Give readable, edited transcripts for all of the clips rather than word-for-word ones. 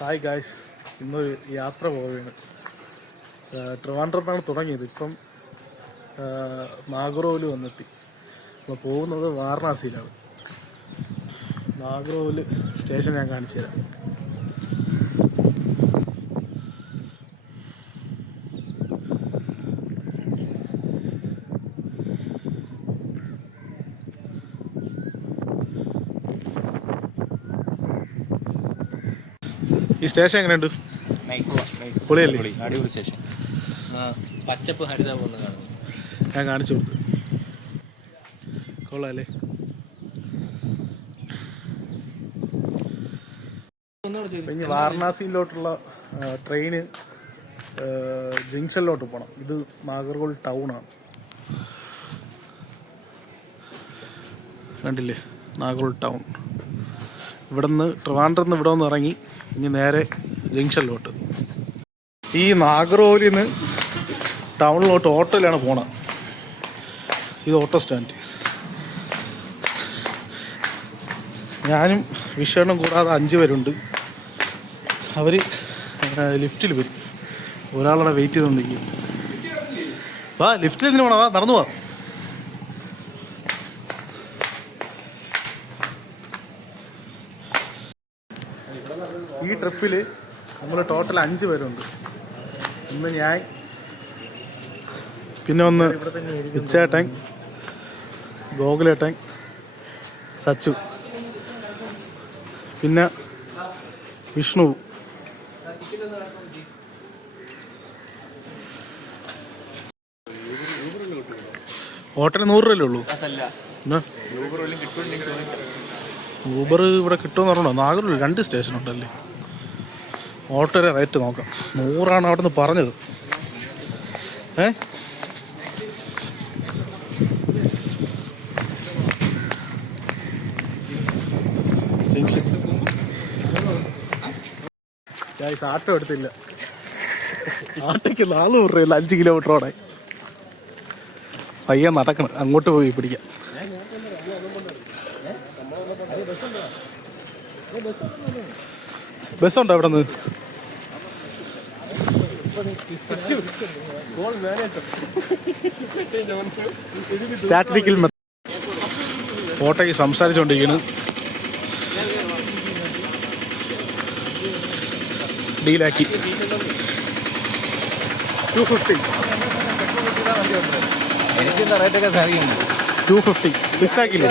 Hi guys, ഇന്നൊരു യാത്ര പോവുകയാണ്. ട്രിവാൻഡ്രത്താണ് തുടങ്ങിയത്. ഇപ്പം നാഗർകോവിൽ വന്നെത്തി. അപ്പോൾ പോകുന്നത് വാരണാസിയിലാണ്. നാഗർകോവിൽ സ്റ്റേഷൻ ഞാൻ കാണിച്ചു തരാം. ഈ സ്റ്റേഷൻ എങ്ങനെയുണ്ട്? പൊളിയല്ലേ? അടിപൊളി സ്റ്റേഷൻ. പച്ചപ്പ് ഹരിതാപം കാണുന്നു. ഞാൻ കാണിച്ചു കൊടുത്തു. കൊള്ളാല്ലേ? ഇനി വാരണാസിയിലോട്ടുള്ള ട്രെയിന് ജംഗ്ഷനിലോട്ട് പോകണം. ഇത് നാഗർകോവിൽ ടൗണാണ്. കണ്ടില്ലേ, നാഗർകോവിൽ ടൗൺ. ഇവിടെ നിന്ന് ട്രിവാൻഡ്രത്ത് ഇവിടെ നിന്ന് ഇറങ്ങി ഇനി നേരെ ജംഗ്ഷനിലോട്ട്. ഈ നാഗർകോവിലിൽ നിന്ന് ടൗണിലോട്ട് ഓട്ടോയിലാണ് പോണത്. ഇത് ഓട്ടോ സ്റ്റാൻഡ്. ഞാനും വിഷയണം കൂടാതെ 5 പേരുണ്ട്. അവർ ലിഫ്റ്റിൽ വരും. ഒരാളവിടെ വെയിറ്റ് ചെയ്തുകൊണ്ടിരിക്കും. വാ, ലിഫ്റ്റിൽ എന്തിനു പോണോ? വാ, നടന്നു പോവാം. ഈ ട്രിപ്പിൽ നമ്മൾ ടോട്ടൽ 5 പേരുണ്ട്. ഇന്ന് ഞാൻ, പിന്നെ ഒന്ന് ഇച്ചേട്ടൻ, ഗോകുലേട്ടൻ, സച്ചു, പിന്നെ വിഷ്ണു. ഹോട്ടലിൽ 100 രൂപയല്ലേ ഉള്ളൂ. ഊബർ ഇവിടെ കിട്ടുമെന്ന് പറഞ്ഞോ? നാഗർകോവിൽ 2 സ്റ്റേഷൻ ഉണ്ടല്ലേ. ഓട്ടോയുടെ റേറ്റ് നോക്കാം. 100 അവിടെ നിന്ന് പറഞ്ഞത്. ആട്ടോ എടുത്തില്ല. ആട്ടോയ്ക്ക് 400 രൂപയില്ല. 5 കിലോമീറ്റർ ഓടെ പയ്യെ നടക്കണം. അങ്ങോട്ട് പോയി പിടിക്കാം. ബസ്സുണ്ടോ ഇവിടെ നിന്ന്? സ്റ്റാറ്റിക്കൽ ഓട്ടോയ്ക്ക് സംസാരിച്ചുകൊണ്ടിരിക്കുന്നു. ഡീലാക്കി 250. 250 ഫിക്സ് ആക്കില്ലേ?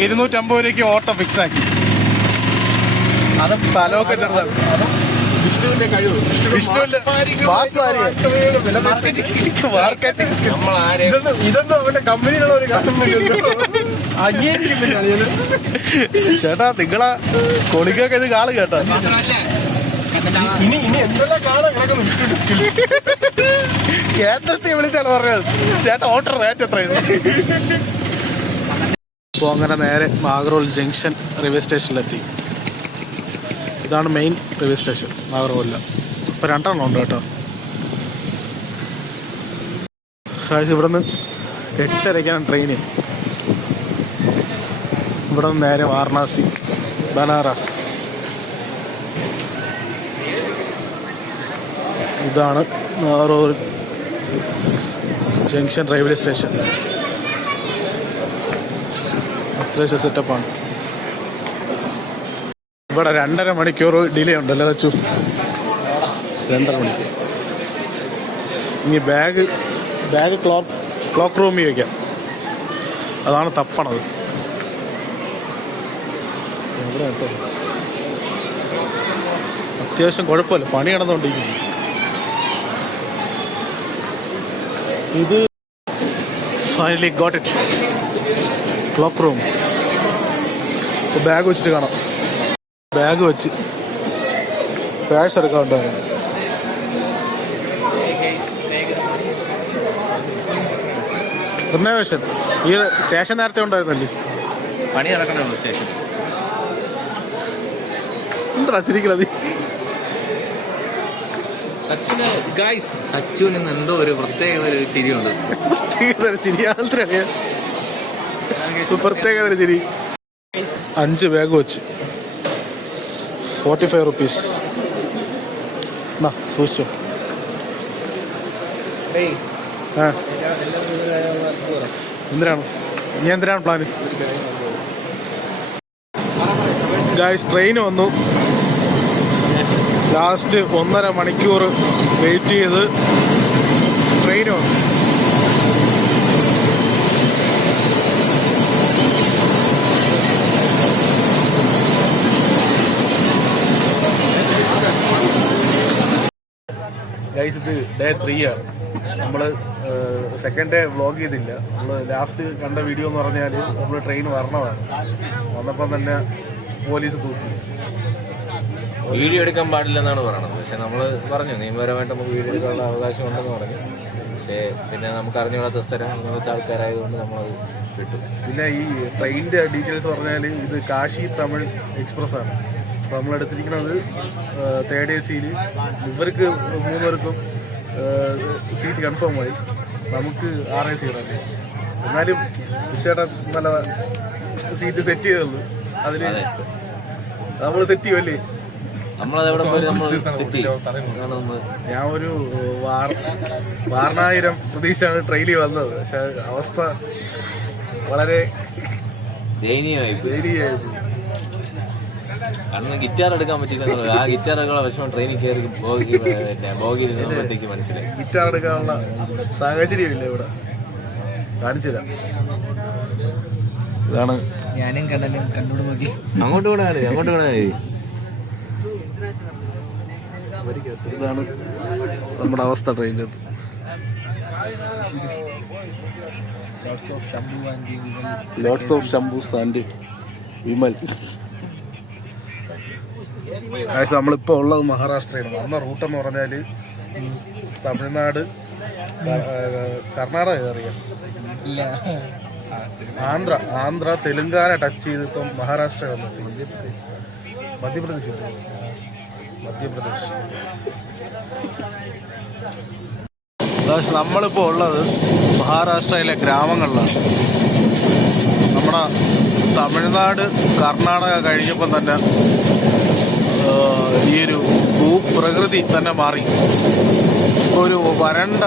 250 രൂപയ്ക്ക് ഓട്ടോ ഫിക്സ് ആക്കി. സ്ഥലമൊക്കെ ചെറുതാണ്. വിഷ്ണുവിന്റെ കഴിവ്, വിഷ്ണുവിന്റെ ഇതൊന്നും അവന്റെ കമ്പനിയിലുള്ള ഒരു ചേട്ടാ. നിങ്ങളെ കൊളിക്കൊക്കെ ഇത് കാള് കേട്ടോ. ഇനി എന്തെല്ലാം കാണാൻ കിടക്കുന്നു. കേന്ദ്രത്തിൽ വിളിച്ചാണ് പറഞ്ഞത്. ചേട്ടാ ഓട്ടോ റേറ്റ് എത്രയാണ്? ഇപ്പോൾ അങ്ങനെ നേരെ നാഗർകോവിൽ ജംഗ്ഷൻ റെയിൽവേ സ്റ്റേഷനിലെത്തി. ഇതാണ് മെയിൻ റെയിൽവേ സ്റ്റേഷൻ നാഗർകോവിൽ. ഇപ്പോൾ 2 ഉണ്ട് കേട്ടോ. ഇവിടെ നിന്ന് 8:30 ട്രെയിന്. ഇവിടെ നിന്ന് നേരെ വാരണാസി, ബനാറസ്. ഇതാണ് നാഗർകോവിൽ ജംഗ്ഷൻ റെയിൽവേ സ്റ്റേഷൻ. അത്യാവശ്യം സെറ്റപ്പാണ്. ഇവിടെ 2.5 മണിക്കൂർ ഡിലേ ഉണ്ടല്ലോ അച്ചു. 2.5 മണിക്കൂർ. ഇനി ബാഗ് ക്ലോക്ക് റൂമിൽ വയ്ക്കാം. അതാണ് തപ്പണത്. എവിടെ കേട്ടോ, അത്യാവശ്യം കുഴപ്പമില്ല. പണി നടന്നുകൊണ്ടിരിക്കുന്നു. ഇത് finally got it. Clock room. Bag വെച്ചിട്ട് കാണാം. ബാഗ് വെച്ച് ബാഗ്സ് എടുക്കാറുണ്ടായിരുന്നു. റിനോവേഷൻ. ഈ സ്റ്റേഷൻ നേരത്തെ ഉണ്ടായിരുന്നല്ലേ? പണി നടക്കണുള്ളൂ സ്റ്റേഷൻ. എന്താ ചിരിക്കണത്? സച്ചുന് ഗൈസ് സച്ചുവിന് ഇന്ന് എന്തോ ഒരു പ്രത്യേക ഒരു ചിരിയുണ്ട്. ചിരി പ്രത്യേക ചിരി. 5 ബാഗ് വെച്ച് 45 റുപ്പീസ്. സൂക്ഷിച്ചോ. എന്തിനാണ് ഇനി എന്തിനാണ് പ്ലാന്? ഗായ്സ് ട്രെയിൻ വന്നു. ലാസ്റ്റ് 1.5 മണിക്കൂർ വെയിറ്റ് ചെയ്ത് ട്രെയിൻ വന്നു. ഗൈസ് ഇത് ഡേ 3 ആണ്. നമ്മൾ സെക്കൻഡ് ഡേ വ്ളോഗ് ചെയ്തില്ല. നമ്മൾ ലാസ്റ്റ് കണ്ട വീഡിയോ എന്ന് പറഞ്ഞാൽ നമ്മൾ ട്രെയിൻ വരണതാണ്. വന്നപ്പം തന്നെ പോലീസ് തൂക്കി. വീഡിയോ എടുക്കാൻ പാടില്ലെന്നാണ് പറയണത്. പക്ഷെ നമ്മൾ പറഞ്ഞു നിയമപരമായിട്ട് നമുക്ക് വീഡിയോ എടുക്കാനുള്ള അവകാശം ഉണ്ടെന്ന് പറഞ്ഞു. പക്ഷേ പിന്നെ നമുക്ക് അറിഞ്ഞുകൂടാത്ത സ്ഥലം ഇങ്ങനത്തെ ആൾക്കാരായതുകൊണ്ട് നമ്മളത് കിട്ടും. പിന്നെ ഈ ട്രെയിനിൻ്റെ ഡീറ്റെയിൽസ് പറഞ്ഞാൽ ഇത് കാശി തമിഴ് എക്സ്പ്രസ് ആണ്. അപ്പോൾ നമ്മൾ എടുത്തിരിക്കുന്നത് 3rd AC. ഇവർക്ക് 3 പേർക്കും സീറ്റ് കൺഫേം ആയി. നമുക്ക് 6 AC ഇറങ്ങി. എന്നാലും ചേട്ടാ നല്ല സീറ്റ് സെറ്റ് ചെയ്തുള്ളൂ. അതിന് നമ്മൾ സെറ്റ് ചെയ്യുമല്ലേ? ഞാൻ ഒരു 6000 പ്രതീക്ഷയാണ് ട്രെയിനിൽ വന്നത്. പക്ഷെ അവസ്ഥ വളരെ ദയനീയമായിരുന്നു. കാരണം ഗിറ്റാർ എടുക്കാൻ പറ്റില്ല. ആ ഗിറ്റാർ എടുക്കാനുള്ള വിഷമം ട്രെയിനിൽ കയറി ബോഗിയിരുന്നപ്പോഴത്തേക്ക് മനസ്സിലായി. ഗിറ്റാർ എടുക്കാനുള്ള സാഹചര്യമില്ല ഇവിടെ. കാണിച്ചില്ല. ഇതാണ് ഞാനും കണ്ടോട് നോക്കി അങ്ങോട്ട് കൂടെ ഇതാണ് നമ്മുടെ അവസ്ഥ ട്രെയിനിനകത്ത്. ലോട്ട്സ് ഓഫ് ശംഭൂസ് ആൻഡ് വിമൽ. നമ്മളിപ്പോൾ ഉള്ളത് മഹാരാഷ്ട്രയാണ്. വന്ന റൂട്ടെന്ന് പറഞ്ഞാൽ തമിഴ്നാട്, കർണാടക അറിയാം, ആന്ധ്ര, തെലുങ്കാന ടച്ച് ചെയ്ത് ഇപ്പം മഹാരാഷ്ട്ര വന്നിട്ട് മധ്യപ്രദേശ്. നമ്മളിപ്പോൾ ഉള്ളത് മഹാരാഷ്ട്രയിലെ ഗ്രാമങ്ങളിലാണ്. നമ്മുടെ തമിഴ്നാട്, കർണാടക കഴിഞ്ഞപ്പം തന്നെ ഈ ഒരു ഭൂപ്രകൃതി തന്നെ മാറി. ഒരു വരണ്ട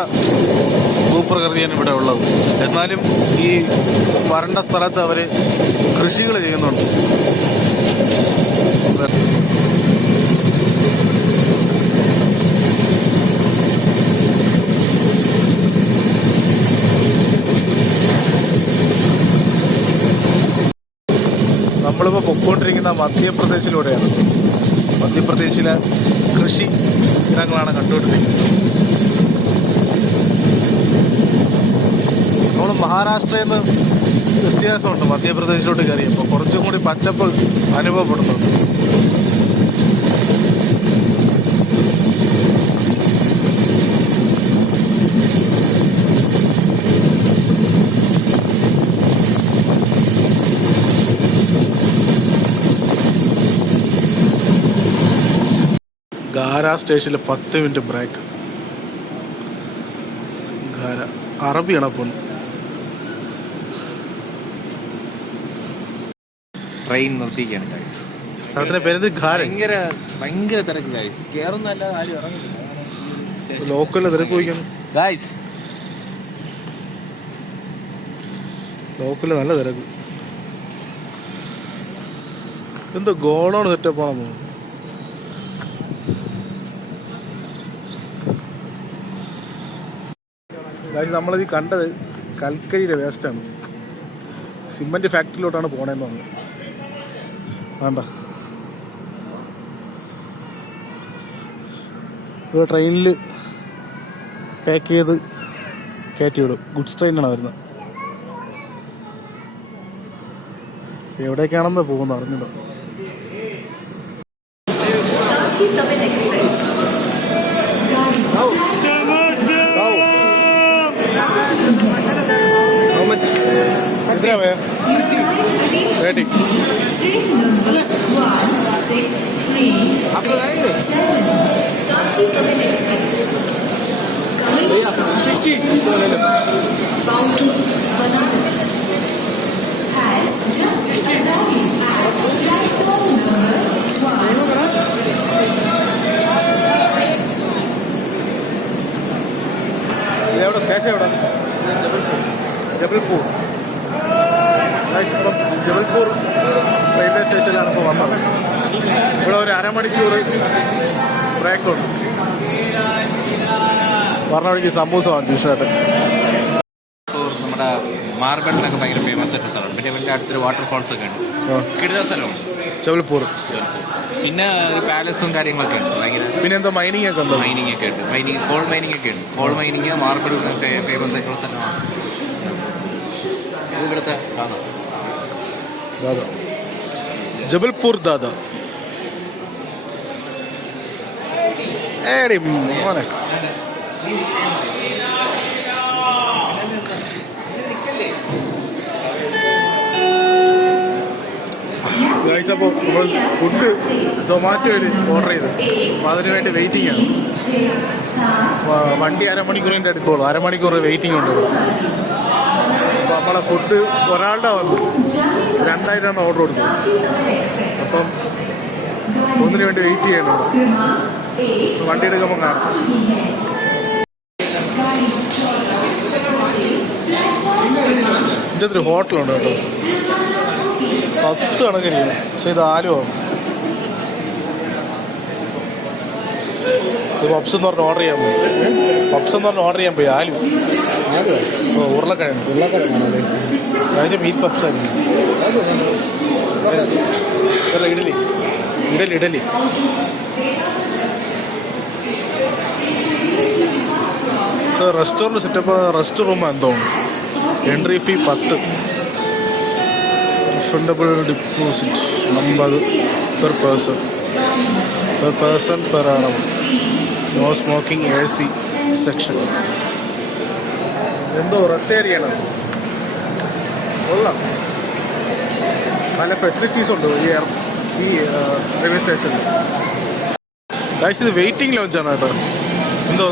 ഭൂപ്രകൃതിയാണ് ഇവിടെ ഉള്ളത്. എന്നാലും ഈ വരണ്ട സ്ഥലത്ത് അവർ കൃഷികൾ ചെയ്യുന്നുണ്ട്. നമ്മളിപ്പോൾ പൊയ്ക്കൊണ്ടിരിക്കുന്ന മധ്യപ്രദേശിലൂടെയാണ്. മധ്യപ്രദേശിലെ കൃഷി ഇനങ്ങളാണ് കണ്ടുകൊണ്ടിരിക്കുന്നത്. നമ്മൾ മഹാരാഷ്ട്രയിൽ നിന്ന് വ്യത്യാസമുണ്ട്. മധ്യപ്രദേശിലോട്ട് കയറിയപ്പോൾ കുറച്ചും കൂടി പച്ചപ്പ് അനുഭവപ്പെടുന്നുണ്ട്. ഗാര സ്റ്റേഷനിൽ 10 മിനിറ്റ് ബ്രേക്ക്. ഗാര അറബിയാണ്. അപ്പോൾ ട്രെയിൻ നിർത്തിയിരിക്കുകയാണ് ഗൈസ്. സ്ഥലത്തിന്റെ പേര് ഗാര. ഭയങ്കര തിരക്ക് ഗൈസ്. കേറുന്നല്ല ആരും ഇറങ്ങുന്നില്ല. ലോക്കലിൽ തിരക്ക് പോയിക്കുന്നു ഗൈസ്. ലോക്കലിൽ നല്ല തിരക്ക്. എന്തോ ഗോഡൗൺ സെറ്റപ്പാണെന്ന് തോന്നുന്നു. നമ്മളിത് കണ്ടത് കൽക്കരിയുടെ വേസ്റ്റാണ്. സിമൻറ്റ് ഫാക്ടറിയിലോട്ടാണ് പോകണമെന്ന് പറഞ്ഞു. വേണ്ട, ഇവിടെ ട്രെയിനിൽ പാക്ക് ചെയ്ത് കയറ്റി വിടും. ഗുഡ്സ് ട്രെയിനാണ് വരുന്നത്. എവിടേക്കാണെന്ന് പോകുന്നത് അറിഞ്ഞില്ല. कितना है rating? Train number 16367 Kashi Kabil Express. Coming bound to Banaras. Has just arrived at platform number 1. ഇതെവിടെ സ്റ്റേഷൻ എവിടെ? ജബൽപൂർ. ഇപ്പം ജബൽപൂർ റെയിൽവേ സ്റ്റേഷനിലാണ് ഇപ്പോൾ വന്നത്. ഇവിടെ ഒരു അരമണിക്കൂർ ബ്രേക്കുണ്ട്. പറഞ്ഞ വഴിക്ക് സമൂസ വാങ്ങിച്ചു ഇഷ്ടമായിട്ട്. നമ്മുടെ മാർബിളിനൊക്കെ ഭയങ്കര ഫേമസ് ആയിട്ട് സ്ഥലമാണ്. പിന്നെ വലിയ അടുത്തൊരു വാട്ടർഫോൾസ് ഒക്കെ ഉണ്ട്. കിട്ടുന്ന സ്ഥലമാണ് ജബൽപൂർ. പിന്നെ ഒരു പാലസും കാര്യങ്ങളൊക്കെ ഉണ്ട്. ഭയങ്കര പിന്നെ എന്താ മൈനിങ് ഒക്കെ ഉണ്ടോ? മൈനിങ് ഒക്കെ ഉണ്ട്. കോൾ മൈനിങ് ഒക്കെ ഉണ്ട്. കോൾ മൈനിങ് മാർബിൾ ഒക്കെ ഫേമസ് ആയിട്ടുള്ള സ്ഥലമാണ്. ഇവിടുത്തെ കാണാം. ദാദാ ജബൽപൂർ ദാദാ. ഏടി മോനെ. അപ്പോൾ നമ്മൾ ഫുഡ് സൊമാറ്റോയിൽ ഓർഡർ ചെയ്ത് അപ്പോൾ അതിന് വേണ്ടി വെയിറ്റിംഗ് ആണ്. വണ്ടി അരമണിക്കൂറിൻ്റെ അടുക്കുള്ളൂ. അരമണിക്കൂർ വെയിറ്റിംഗ് ഉണ്ട് ഇവിടെ. അപ്പോൾ നമ്മളെ ഫുഡ് ഒരാളുടെ വന്നു 2000 ഓർഡർ കൊടുത്തു. അപ്പം ഒന്നിനു വേണ്ടി വെയിറ്റ് ചെയ്യണം. വണ്ടി എടുക്കുമ്പോൾ കാണാം. ഇതിൻ്റെ ഒരു ഹോട്ടലുണ്ട് കേട്ടോ. പപ്സ് കണക്കിരിക്കും. പക്ഷെ ഇത് ആലുവാണ്. ഇത് പപ്സ് എന്ന് പറഞ്ഞ് ഓർഡർ ചെയ്യാൻ പോയി. പപ്സ് എന്ന് പറഞ്ഞ് ഓർഡർ ചെയ്യാൻ പോയി. ആലു ഉരുളക്കിഴങ്ങാണല്ലേ? മീറ്റ് പപ്സ് ആയിരിക്കും. Idli idli idli. Restaurant setup rest room എന്തോ. Entry fee 10. Refundable deposit 50 per person per ആണം. No smoking. AC section. എന്തോ റെസ്റ്റ് ഏരിയയാണ്. കൊള്ളാം. നല്ല ഫെസിലിറ്റീസ് ഉണ്ട് ഈ റെയിൽവേ സ്റ്റേഷനിൽ. ഇത് വെയിറ്റിംഗ് ലോഞ്ചാണ് കേട്ടോ. എന്തോ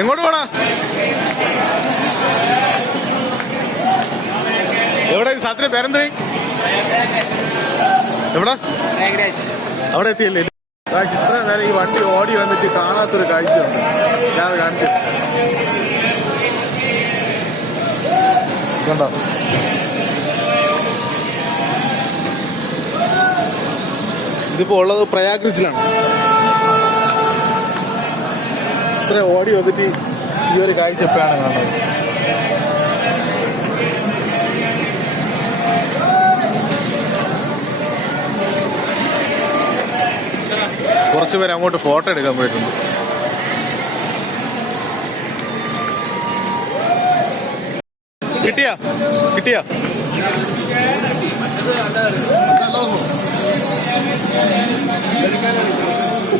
എങ്ങോട്ട് പോണാ? എവിടെ സാത്തിന് പേരെന്തേ? എവിടെ? അവിടെ എത്തിയല്ലേ? ഇത്ര നേരം ഈ വണ്ടി ഓടി വന്നിട്ട് കാണാത്തൊരു കാഴ്ചയുണ്ട്. ഞാൻ കാണിച്ചു കണ്ടോ? ഇതിപ്പോ ഉള്ളത് പ്രയാഗ്രാജിലാണ്. ഇത്ര ഓടി വന്നിട്ട് ഈ ഒരു കാഴ്ച എപ്പോഴാണ് കാണുന്നത്? കുറച്ച് പേര് അങ്ങോട്ട് ഫോട്ടോ എടുക്കാൻ പോയിട്ടുണ്ട്. കിട്ടിയാ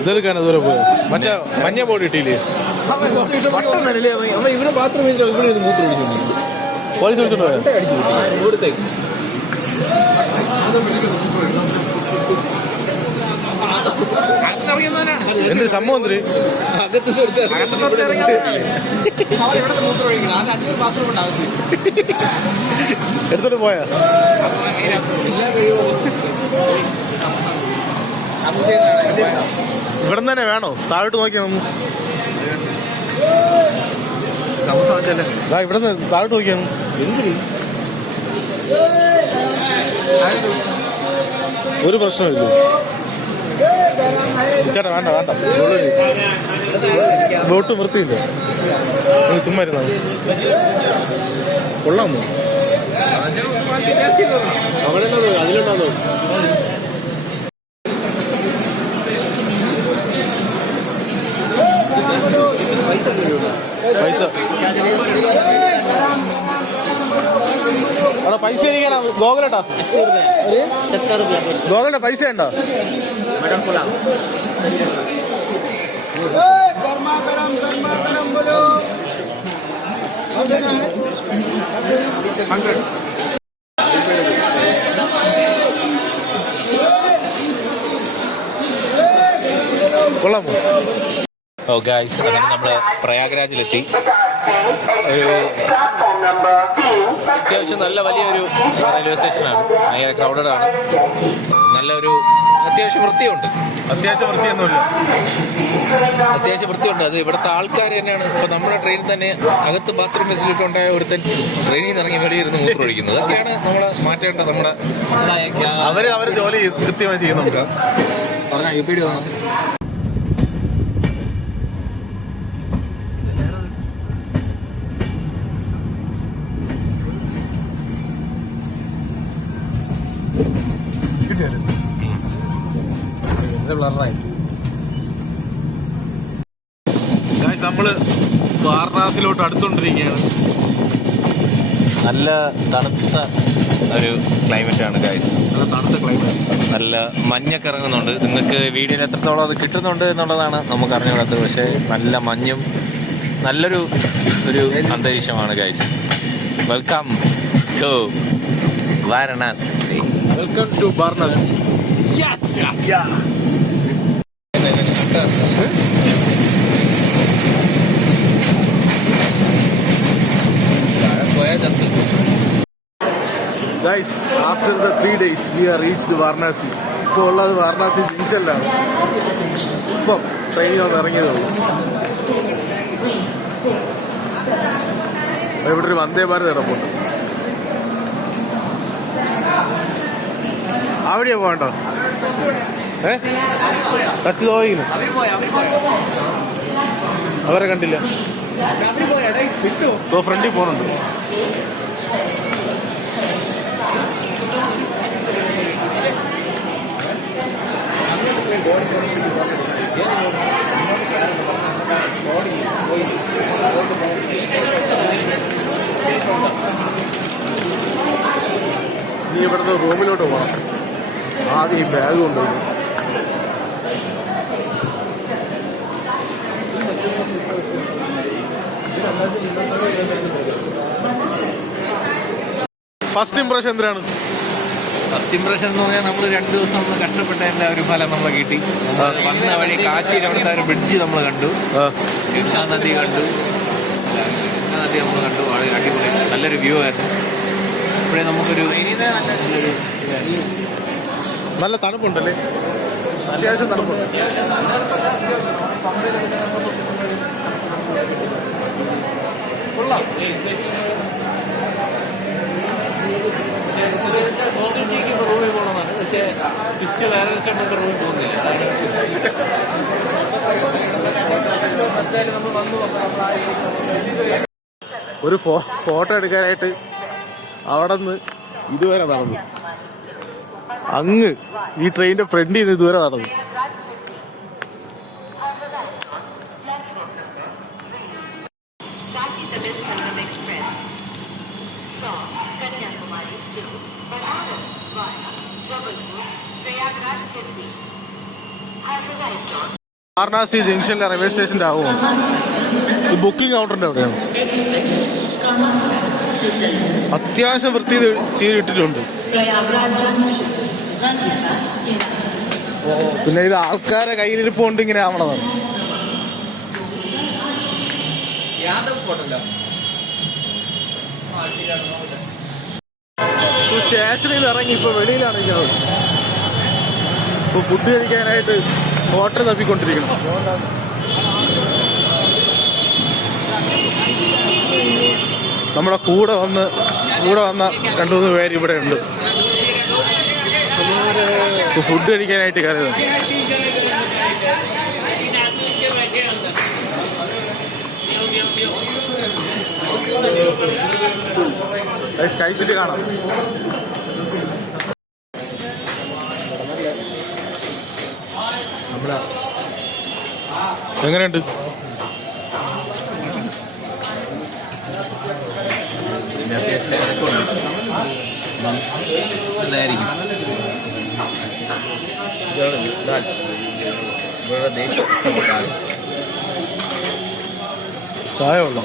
ഇതെടുക്കാൻ ദൂരെ പോയത്. മറ്റേ മഞ്ഞ ബോർഡ് കിട്ടിയില്ലേ? ഇവിടെ ബാത്റൂം ഇവിടെ മൂത്രം പോലീസ് വിളിച്ചോണ്ട് പോയോ? എന്ത് സംഭവം എന്തിന്? എടുത്തോട്ട് പോയാ? ഇവിടെ തന്നെ വേണോ? താഴോട്ട് നോക്കിയാ നമ്മൾ ഇവിടെ നിന്ന് താഴോട്ട് നോക്കിയാ എന്തിന്? ഒരു പ്രശ്നമില്ല. ചേട്ടാ വേണ്ട വേണ്ട, ബോട്ട് വൃത്തിയില്ല, നിങ്ങൾ ചുമ്മാ ഇരുന്നാൽ കൊള്ളാമോ? അതിലുണ്ടാകും. പൈസ അവിടെ പൈസ ഇരിക്കണ ഗോകുലേട്ടാ, ഗോകുലിന്റെ പൈസ ഉണ്ടോ? കൊള്ളാമോ? ഓ ഗായ്സ്, അങ്ങനെ നമ്മൾ പ്രയാഗ്രാജിലെത്തി. അത്യാവശ്യം നല്ല വലിയൊരു റെയിൽവേ സ്റ്റേഷനാണ്. ഭയങ്കര ക്രൗഡഡ് ആണ്. നല്ലൊരു അത്യാവശ്യം വൃത്തിയുണ്ട്. അത്യാവശ്യം വൃത്തിയൊന്നുമില്ല, അത്യാവശ്യം വൃത്തിയുണ്ട്. അത് ഇവിടുത്തെ ആൾക്കാർ തന്നെയാണ്. ഇപ്പൊ നമ്മുടെ ട്രെയിനിൽ തന്നെ അകത്ത് ബാത്റൂം ഫെസിലിറ്റി ഉണ്ടായ ഒരുത്തൻ ട്രെയിനിൽ നിന്ന് ഇറങ്ങി വെളിയിരുന്ന് മൂത്രം ഒഴിക്കുന്നത്. അതൊക്കെയാണ് നമ്മൾ മാറ്റേണ്ടത്. നമ്മുടെ അവര് ജോലി കൃത്യമായി ചെയ്യുന്നുണ്ട്. പറഞ്ഞാൽ യു പി ഡി വന്നു. നമ്മള് വാരണാസിയിലോട്ട് അടുത്തോണ്ടിരിക്കുകയാണ്. നല്ല തണുത്ത ഒരു ക്ലൈമറ്റ് ആണ് ഗൈസ്. നല്ല തണുത്ത ക്ലൈമറ്റ്, നല്ല മഞ്ഞൊക്കെ ഇറങ്ങുന്നുണ്ട്. നിങ്ങൾക്ക് വീഡിയോയിൽ എത്രത്തോളം അത് കിട്ടുന്നുണ്ട് എന്നുള്ളതാണ് നമുക്ക് അറിഞ്ഞുകൂടാത്തത്. പക്ഷേ നല്ല മഞ്ഞും നല്ലൊരു അന്തരീക്ഷമാണ് guys. Welcome to Varanasi. Welcome to Varanasi. Guys, after the 3 days we are reached Varanasi. ഇപ്പോൾ ഉള്ളത് വാരണാസി ജംഗ്ഷനിലാണ്. ഇപ്പം ട്രെയിനിൽ വന്ന് ഇറങ്ങിയതുള്ളൂ. ഇവിടെ ഒരു വന്ദേ ഭാരത് കിടപ്പുണ്ട്. അവിടെയാ പോകണ്ടോ? സച്ച് തോയിക്കുന്നു, അവരെ കണ്ടില്ല. ഫ്രണ്ടിൽ പോകണുണ്ട്. നീ ഇവിടുന്ന് റൂമിലോട്ട് പോകണം. ആദ്യം ഈ ബാഗ് കൊണ്ടുപോയി. ഫസ്റ്റ് ഇംപ്രഷൻ എന്തിനാണ്? ഫസ്റ്റ് ഇംപ്രഷൻ എന്ന് പറഞ്ഞാൽ നമ്മൾ 2 ദിവസം നമ്മൾ കഷ്ടപ്പെട്ടതിൻ്റെ ഒരു ഫലം നമ്മൾ കിട്ടി. വന്ന വഴി കാശിയിൽ അവിടുത്തെ ഒരു ബ്രിഡ്ജ് നമ്മൾ കണ്ടു, യമുനാ നദി കണ്ടു, നദി നമ്മൾ കണ്ടു. വളരെ അടിപൊളി നല്ലൊരു വ്യൂ ആയിരുന്നു. ഇപ്പോഴേ നമുക്കൊരു നല്ല തണുപ്പുണ്ടല്ലേ? അത്യാവശ്യം തണുപ്പുണ്ട്. റൂമിൽ പോകണമെന്നാണ്. പക്ഷേ ലിസ്റ്റ് വേറെ ദിവസം റൂമിൽ പോകുന്നില്ല. ഒരു ഫോട്ടോ എടുക്കാനായിട്ട് അവിടെ നിന്ന് ഇതുവരെ നടന്നു. അങ്ങ് ഈ ട്രെയിനിന്റെ ഫ്രണ്ടിൽ നിന്ന് ഇതുവരെ നടന്നു. വാരണാസി ജംഗ്ഷനിലെ റെയിൽവേ സ്റ്റേഷൻ്റെ ആവുമോ? ഈ ബുക്കിംഗ് കൗണ്ടറിന്റെ എവിടെയാണ്? അത്യാവശ്യം വൃത്തി ചെയ്തിട്ടിട്ടുണ്ട്. പിന്നെ ഇത് ആൾക്കാരെ കയ്യിലിരിപ്പ് കൊണ്ട് ഇങ്ങനെ ആവണതാണ്. സ്റ്റേഷനിൽ നിന്ന് ഇറങ്ങി ഇപ്പൊ വെളിയിലാണ് ഇരിക്കുന്നത്. ഇപ്പൊ ഫുഡ് കഴിക്കാനായിട്ട് ഹോട്ടൽ തപ്പിക്കൊണ്ടിരിക്കണം. നമ്മുടെ കൂടെ വന്ന 2-3 പേര് ഇവിടെ ഉണ്ട്. ഫുഡ് കഴിക്കാനായിട്ട് കയറിയത്. കഴിച്ചിട്ട് കാണാം. എങ്ങനെയുണ്ട്? അത്യാവശ്യം തിരക്കുണ്ട്. നന്നായിരിക്കും. ഇവരുടെ ദേശം ചായ ഉള്ളോ?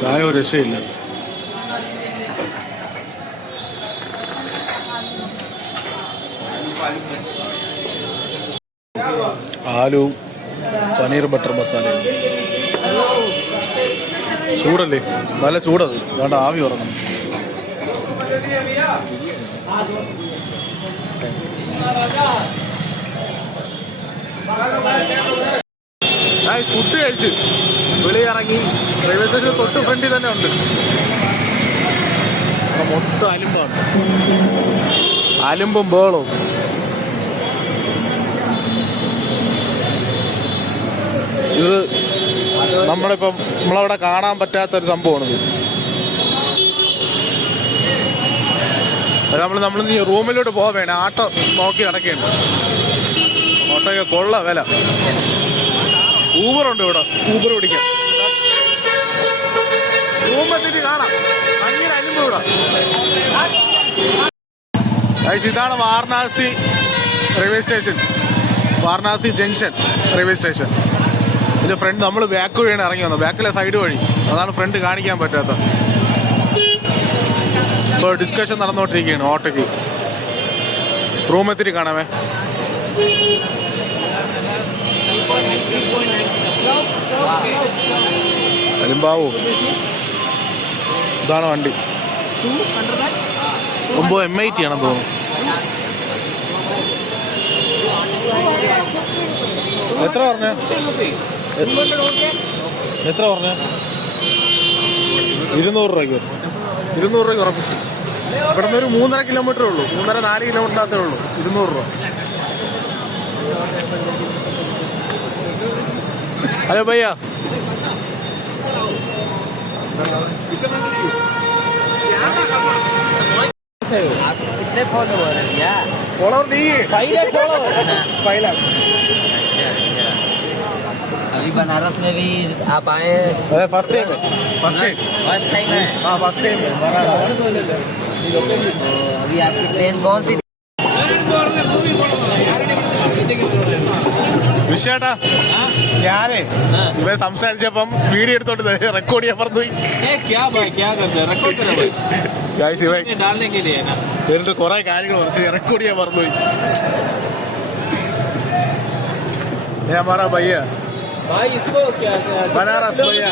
ചായ ഒരു രക്ഷയില്ല. ആലുവും പനീർ ബട്ടർ മസാലയും. ചൂടല്ലേ? നല്ല ചൂടത്. അതുകൊണ്ട് ആവി ഉറങ്ങണം. ഫുഡ് കഴിച്ച് വെളിയിറങ്ങി റെയിൽവേ സ്റ്റേഷൻ തൊട്ട് ഫ്രണ്ടിൽ തന്നെ ഉണ്ട്. മൊത്തം അലിമ്പാണ്. അലിമ്പും ബേളും. ഇത് നമ്മളവിടെ കാണാൻ പറ്റാത്തൊരു സംഭവമാണിത്. നമ്മൾ റൂമിലോട്ട് പോവേണേ ആട്ടോ നോക്കി നടക്കേണ്ട. ഓട്ടോയ്ക്ക് കൊള്ള വില. ഊബറുണ്ട് ഇവിടെ. ഊബർ പിടിക്കാം. റൂമെത്തിട്ട് കാണാം. അങ്ങനെ അലിമ്പ് ഇവിടെ. ഇതാണ് Varanasi railway station. Varanasi junction railway station. ഇതിന്റെ ഫ്രണ്ട് നമ്മൾ ബാക്ക് വഴിയാണ് ഇറങ്ങി വന്നത്. ബാക്കിലെ സൈഡ് വഴി. അതാണ് ഫ്രണ്ട് കാണിക്കാൻ പറ്റാത്ത. ഇപ്പോൾ ഡിസ്കഷൻ നടന്നുകൊണ്ടിരിക്കുകയാണ് ഓട്ടോയ്ക്ക്. റൂമെത്തിട്ട് കാണാമേ. അലിമ്പാവൂ. ഇതാണ് വണ്ടി. 9 MIT ആണെന്ന് തോന്നുന്നു. എത്ര പറഞ്ഞ? എത്ര പറഞ്ഞ? 200 രൂപയ്ക്ക്. 200 രൂപയ്ക്ക് ഉറപ്പിച്ചു. ഇവിടെ നിന്ന് ഒരു 3.5 കിലോമീറ്ററേ ഉള്ളൂ. 3.5-4 കിലോമീറ്ററിനകത്തേ ഉള്ളൂ. 200 രൂപ. ഹലോ ഭയ്യ. कितने फॉलोवर हैं क्या? फॉलोवर नहीं है. 5 लाख. अभी बनारस में भी आप आए? फर्स्ट टाइम है. फर्स्ट टाइम है. हाँ फर्स्ट टाइम है. तो अभी आपकी ट्रेन कौन सी? വിഷേട്ടാ ഞാനേ ഇവ സംസാരിച്ചപ്പം വീഡിയോ എടുത്തോണ്ട് റെക്കോർഡ് ചെയ്യാൻ പറഞ്ഞു. എന്നിട്ട് കുറെ കാര്യങ്ങൾ പക്ഷേ റെക്കോർഡ് ചെയ്യാൻ മറന്നുപോയി. ഞാൻ പറ ഭയ്യ ബനാറസ് ഭയ്യ.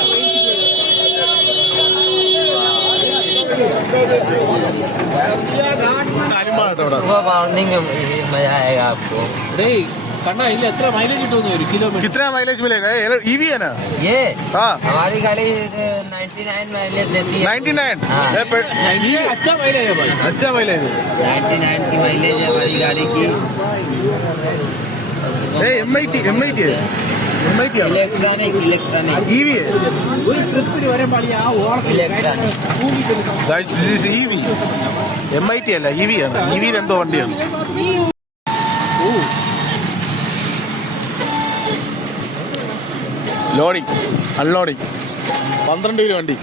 मॉर्निंग में मजा आएगा आपको. करना इले इतना माइलेज कितना 1 किलोमीटर कितना माइलेज मिलेगा? ईवी है ना ये? हाँ हमारी गाड़ी 99 माइलेज देती है. 99. ये अच्छा माइलेज है भाई. अच्छा माइलेज है. 99 की माइलेज है हमारी गाड़ी की. MIT है. MIT है. इलेक्ट्रॉनिक EV है. Electronic. Guys, this is EV. MIT അല്ല EV ആണ്. EV എന്തോ വണ്ടിയാണ്. ലോഡിങ് അൺലോഡിങ് 12 കിലോ വണ്ടി.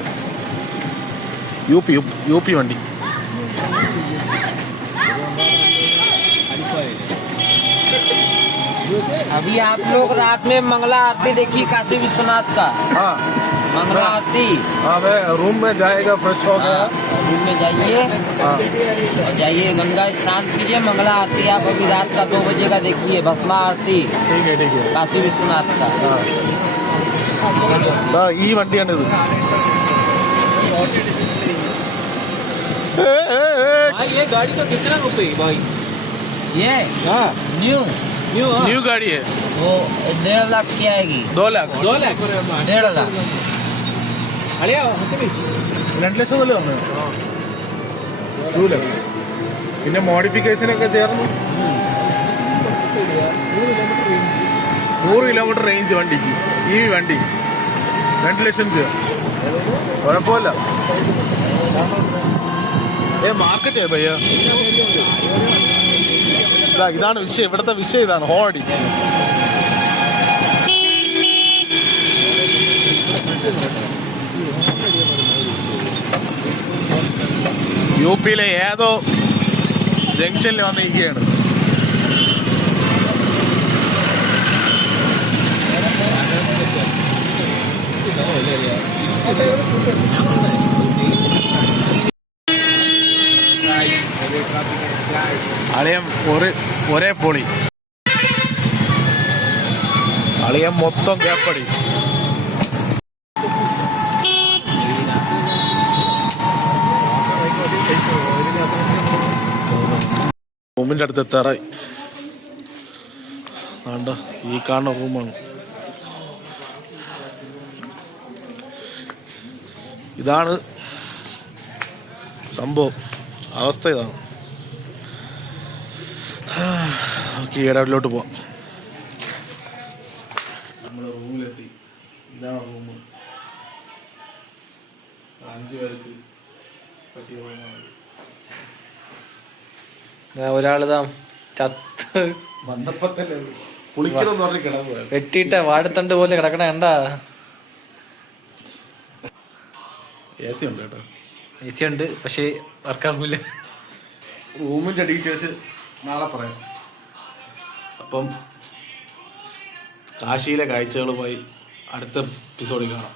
യു പി വണ്ടി. अभी आप लोग रात में मंगला आरती देखी काशी विश्वनाथ का? हाँ मंगला आरती. हाँ मैं रूम में जाएगा फ्रेश हो गया. रूम में जाइए हाँ और जाइए गंगा स्नान कीजिए. मंगला आरती आप अभी रात का 2 बजे का देखिए. भस्मा आरती ठीक है काशी विश्वनाथ का. हाँ ഈ വണ്ടിയാണിത്. भाई ये गाड़ी तो कितना रुपए भाई? ये हाँ न्यू ന്യൂ गाड़ी है. वो 1.5 लाख की आएगी. 2 लाख. 2 लाख 1.5 लाख. अरे 2 ലക്ഷം അല്ലേ പറഞ്ഞത്? 2 ലക്ഷം. പിന്നെ മോഡിഫിക്കേഷനൊക്കെ ചേർന്ന് 100 കിലോമീറ്റർ റേഞ്ച് വണ്ടിക്ക്, ഈ വണ്ടി 2 ലക്ഷം രൂപ. കുഴപ്പമില്ല. മാർക്കറ്റ് ഭയ്യ. ഇതാണ് വിഷയം, ഇവിടുത്തെ വിഷയം ഇതാണ്, ഹോണടി. UP ഏതോ ജംഗ്ഷനിൽ വന്നിരിക്കുകയാണ്. അളിയൻ ഒരേ പൊളി, അളിയൻ മൊത്തം കേപ്പടി. റൂമിൻ്റെ അടുത്ത് എത്താറായി. വേണ്ട, ഈ കാണുന്ന റൂമാണ്. ഇതാണ് സംഭവം, അവസ്ഥ ഇതാണ്. ഓക്കെ, ഇടവിലോട്ട് പോവാം. നമ്മൾ റൂമിലെത്തി. ഇതാണ് റൂം. 5 പേർക്ക് പറ്റിയ റൂമാണ്. ഒരാളിതാ ചത്ത് വന്നപ്പോ തന്നെ കുളിക്കണമെന്ന് പറഞ്ഞ് കിടന്നു. വെട്ടിയിട്ട വാഴത്തണ്ട് പോലെ കിടക്കണ കണ്ടാ. AC ഉണ്ട് കേട്ടോ. AC ഉണ്ട്, പക്ഷേ വർക്കാകൂല. റൂമിന്റെ ഡീറ്റെയിൽസ് നാളെ പറയാം. അപ്പം കാശിയിലെ കാഴ്ചകളുമായി അടുത്ത എപ്പിസോഡിൽ കാണാം.